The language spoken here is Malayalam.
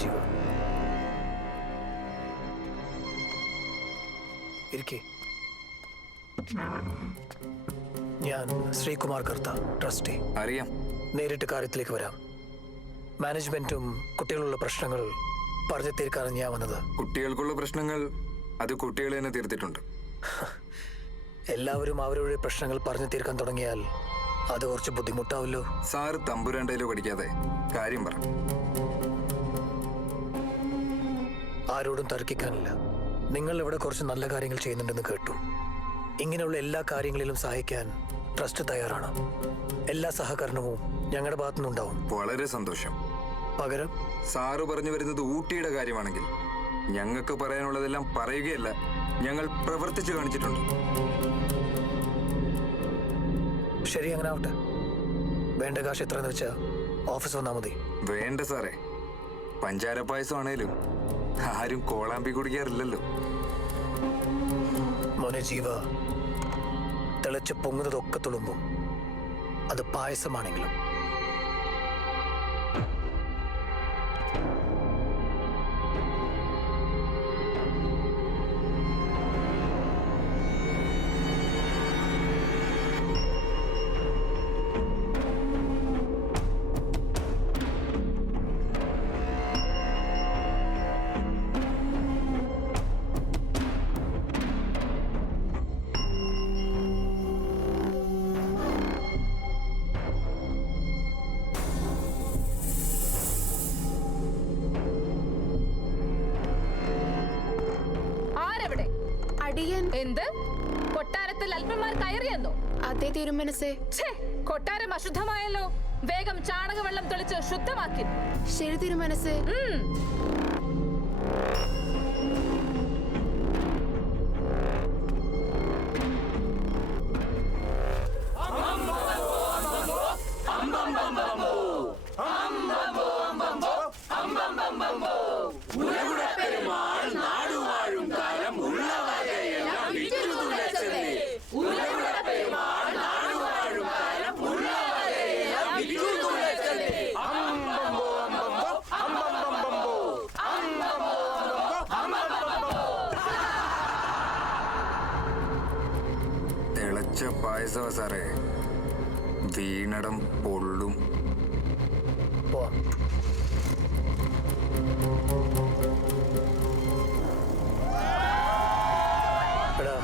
ജീവ, ഇരിക്കേ. ഞാൻ ശ്രീകുമാർ കർത്ത, ട്രസ്റ്റി. അറിയാം. നേരിട്ട് കാര്യത്തിലേക്ക് വരാം. മാനേജ്മെന്റും കുട്ടികളുള്ള പ്രശ്നങ്ങൾ പറഞ്ഞു തീർക്കാനാണ് ഞാൻ വന്നത്. കുട്ടികൾക്കുള്ള പ്രശ്നങ്ങൾ അത് കുട്ടികൾ തന്നെ തീർത്തിട്ടുണ്ട്. എല്ലാവരും അവരുടെ പ്രശ്നങ്ങൾ പറഞ്ഞു തീർക്കാൻ തുടങ്ങിയാൽ അത് കുറച്ച് ബുദ്ധിമുട്ടാവല്ലോ. സാറ് തമ്പുരാണ്ടയിലോ പഠിക്കാതെ കാര്യം പറ. ആരോടും തർക്കിക്കാനില്ല. നിങ്ങൾ ഇവിടെ കുറച്ച് നല്ല കാര്യങ്ങൾ ചെയ്യുന്നുണ്ടെന്ന് കേട്ടു. ഇങ്ങനെയുള്ള എല്ലാ കാര്യങ്ങളിലും സഹായിക്കാൻ ട്രസ്റ്റ് തയ്യാറാണ്. എല്ലാ സഹകരണവും ഞങ്ങളുടെ ഭാഗത്തുനിന്നുണ്ടാവും. വളരെ സന്തോഷം. പകരം സാറ് പറഞ്ഞു വരുന്നത് ഊട്ടിയുടെ കാര്യമാണെങ്കിൽ ഞങ്ങൾക്ക് പറയാനുള്ളതെല്ലാം പറയുകയല്ല, ഞങ്ങൾ പ്രവർത്തിച്ചു കാണിച്ചിട്ടുണ്ട്. ശരി, അങ്ങനെ ആവട്ടെ. വേണ്ട കാശ് എത്രയെന്ന് വെച്ചാൽ ഓഫീസ് വന്നാൽ മതി. വേണ്ട സാറേ, പഞ്ചാര പായസം ആണേലും ആരും കോളാമ്പി കുടിക്കാറില്ലല്ലോ. മോനെ ജീവ, തിളച്ച് പൊങ്ങുന്നതൊക്കെ തുളുമ്പും. അത് പായസമാണെങ്കിലും. എന്ത്? കൊട്ടാരത്തിൽ അല്പന്മാർ കയറിയെന്നോ? അതേ തിരുമനസേ. കൊട്ടാരം അശുദ്ധമായല്ലോ. വേഗം ചാണകവെള്ളം തെളിച്ച് ശുദ്ധമാക്കി. ശരി തിരുമനസേ. തിളച്ച പായസമാ സാറേ, വീണടം പൊള്ളും. പോവാം.